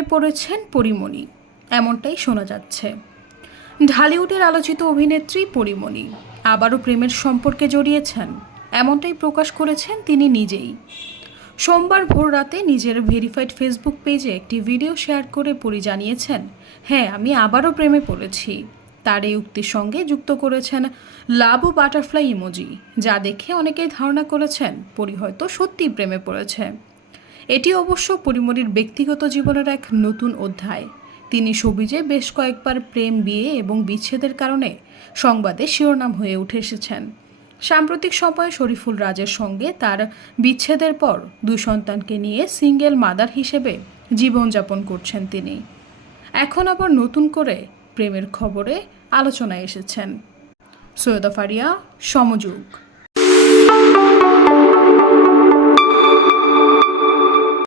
প্রেমে পড়েছেন পরীমণি, এমনটাই শোনা যাচ্ছে। ঢালিউডের আলোচিত অভিনেত্রী পরীমণি আবারও প্রেমের সম্পর্কে জড়িয়েছেন, এমনটাই প্রকাশ করেছেন তিনি নিজেই। সোমবার ভোররাতে নিজের ভেরিফাইড ফেসবুক পেজে একটি ভিডিও শেয়ার করে পরী জানিয়েছেন, হ্যাঁ আমি আবারও প্রেমে পড়েছি। তার এই উক্তির সঙ্গে যুক্ত করেছেন লাভ ও বাটারফ্লাই ইমোজি, যা দেখে অনেকেই ধারণা করেছেন পরী হয়তো সত্যিই প্রেমে পড়েছে। এটি অবশ্য পরীমণির ব্যক্তিগত জীবনের এক নতুন অধ্যায়। তিনি সবিজে বেশ কয়েকবার প্রেম, বিয়ে এবং বিচ্ছেদের কারণে সংবাদে শিরোনাম হয়ে উঠে এসেছেন। সাম্প্রতিক সময়ে শরীফুল রাজের সঙ্গে তার বিচ্ছেদের পর 2 সন্তানকে নিয়ে সিঙ্গেল মাদার হিসেবে জীবনযাপন করছেন তিনি। এখন আবার নতুন করে প্রেমের খবরে আলোচনায় এসেছেন। সৈয়দা ফারিয়া, সমযোগ।